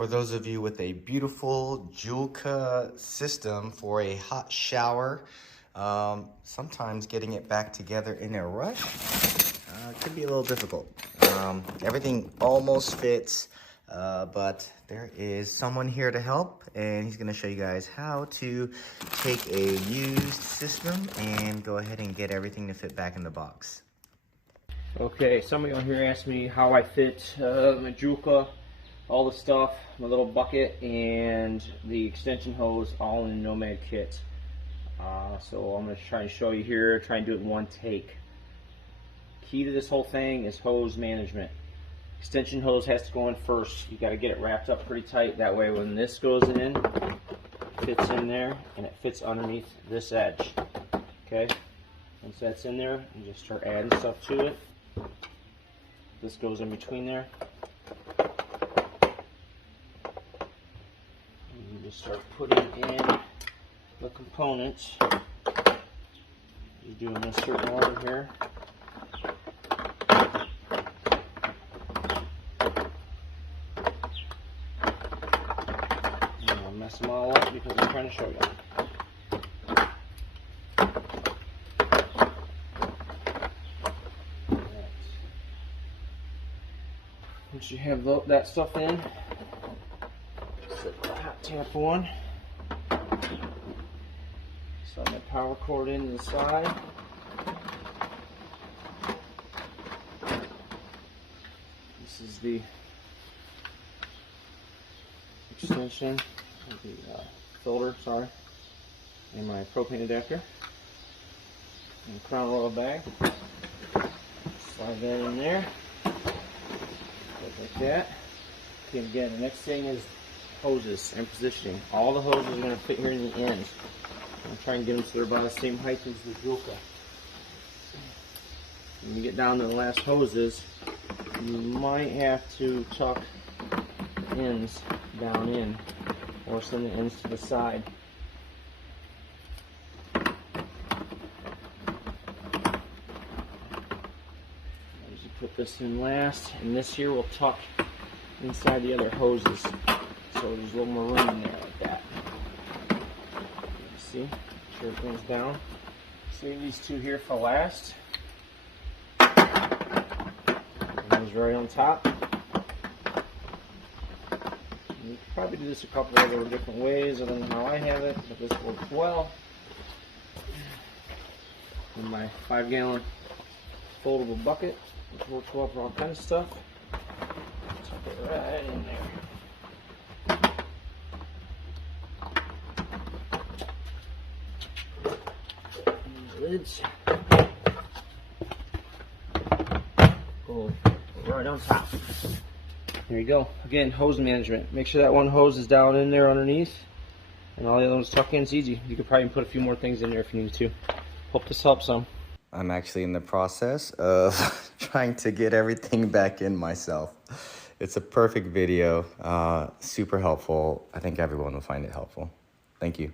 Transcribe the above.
For those of you with a beautiful JOOLCA system for a hot shower, sometimes getting it back together in a rush could be a little difficult. Everything almost fits, but there is someone here to help, and he's going to show you guys how to take a used system and go ahead and get everything to fit back in the box. Okay, somebody on here asked me how I fit my JOOLCA, all the stuff, my little bucket, and the extension hose all in Nomad Kit. So I'm going to try and show you here, try and do it in one take. Key to this whole thing is hose management. Extension hose has to go in first. You got to get it wrapped up pretty tight. That way when this goes in, it fits in there and it fits underneath this edge. Okay? Once that's in there, you just start adding stuff to it. This goes in between there. And you just start putting in the components. You're doing a certain order here. I'm going to mess them all up because I'm trying to show you. Once you have that stuff in, set the hot tap on. Slide that power cord into the side. This is the extension, the filter, sorry, and my propane adapter. And crown royal bag. Slide that in there. Like that. Okay, again, the next thing is hoses and positioning. All the hoses are going to fit here in the ends. I'm trying to get them so they're about the same height as the JOOLCA. When you get down to the last hoses, you might have to tuck ends down in or send the ends to the side. Put this in last, and this here will tuck inside the other hoses, so there's a little more room in there like that. See, make sure it goes down. Save these two here for last. One's right on top. And you could probably do this a couple other different ways. I don't know how I have it, but this works well. And my 5-gallon foldable bucket, which works well for all kinds of stuff. Tuck it right in there. And the lids go right on top. There you go. Again, hose management. Make sure that one hose is down in there underneath, and all the other ones tuck in. It's easy. You could probably put a few more things in there if you need to. Hope this helps some. I'm actually in the process of trying to get everything back in myself. It's a perfect video, super helpful. I think everyone will find it helpful. Thank you.